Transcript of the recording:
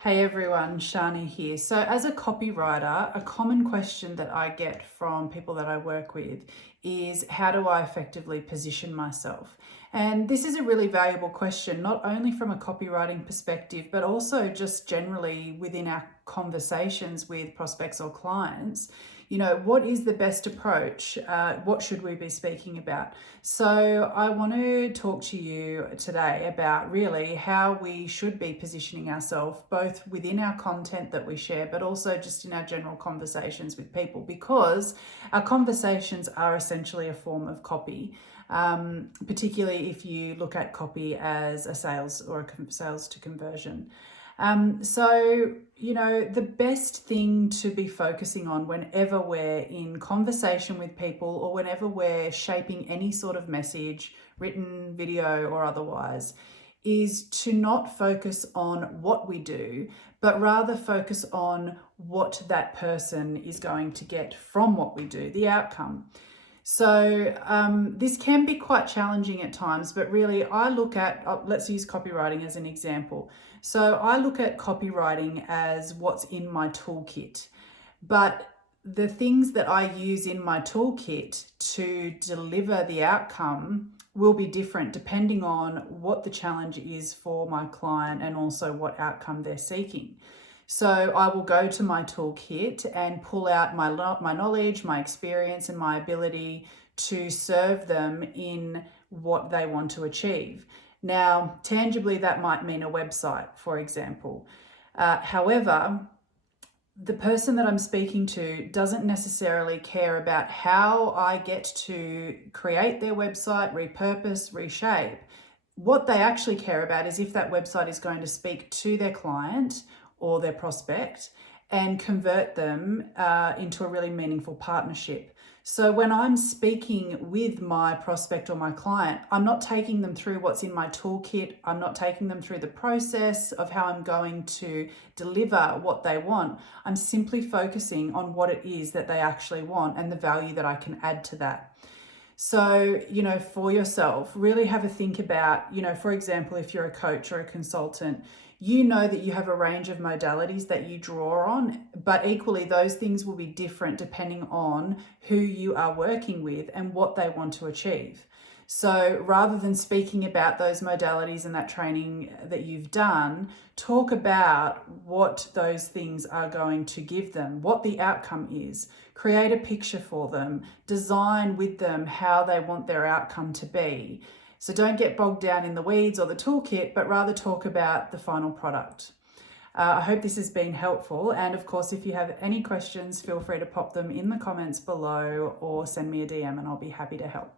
Hey everyone, Shani here. So as a copywriter, a common question that I get from people that I work with is how do I effectively position myself? And this is a really valuable question, not only from a copywriting perspective, but also just generally within our conversations with prospects or clients. What is the best approach? What should we be speaking about? So I want to talk to you today about really how we should be positioning ourselves, both within our content that we share, but also just in our general conversations with people, because our conversations are essentially a form of copy. Particularly if you look at copy as a sales or a sales to conversion. The best thing to be focusing on whenever we're in conversation with people or whenever we're shaping any sort of message, written, video, or otherwise, is to not focus on what we do, but rather focus on what that person is going to get from what we do, the outcome. So this can be quite challenging at times, but really I look at, let's use copywriting as an example. So I look at copywriting as what's in my toolkit, but the things that I use in my toolkit to deliver the outcome will be different depending on what the challenge is for my client and also what outcome they're seeking. So I will go to my toolkit and pull out my knowledge, my experience, and my ability to serve them in what they want to achieve. Now, tangibly, that might mean a website, for example. However, the person that I'm speaking to doesn't necessarily care about how I get to create their website, repurpose, reshape. What they actually care about is if that website is going to speak to their client or their prospect and convert them into a really meaningful partnership. So when I'm speaking with my prospect or my client, I'm not taking them through what's in my toolkit. I'm not taking them through the process of how I'm going to deliver what they want. I'm simply focusing on what it is that they actually want and the value that I can add to that. So, for yourself, really have a think about, for example, if you're a coach or a consultant, you know that you have a range of modalities that you draw on, but equally those things will be different depending on who you are working with and what they want to achieve. So rather than speaking about those modalities and that training that you've done, talk about what those things are going to give them, what the outcome is. Create a picture for them, design with them how they want their outcome to be. So don't get bogged down in the weeds or the toolkit, but rather talk about the final product. I hope this has been helpful. And of course, if you have any questions, feel free to pop them in the comments below or send me a DM and I'll be happy to help.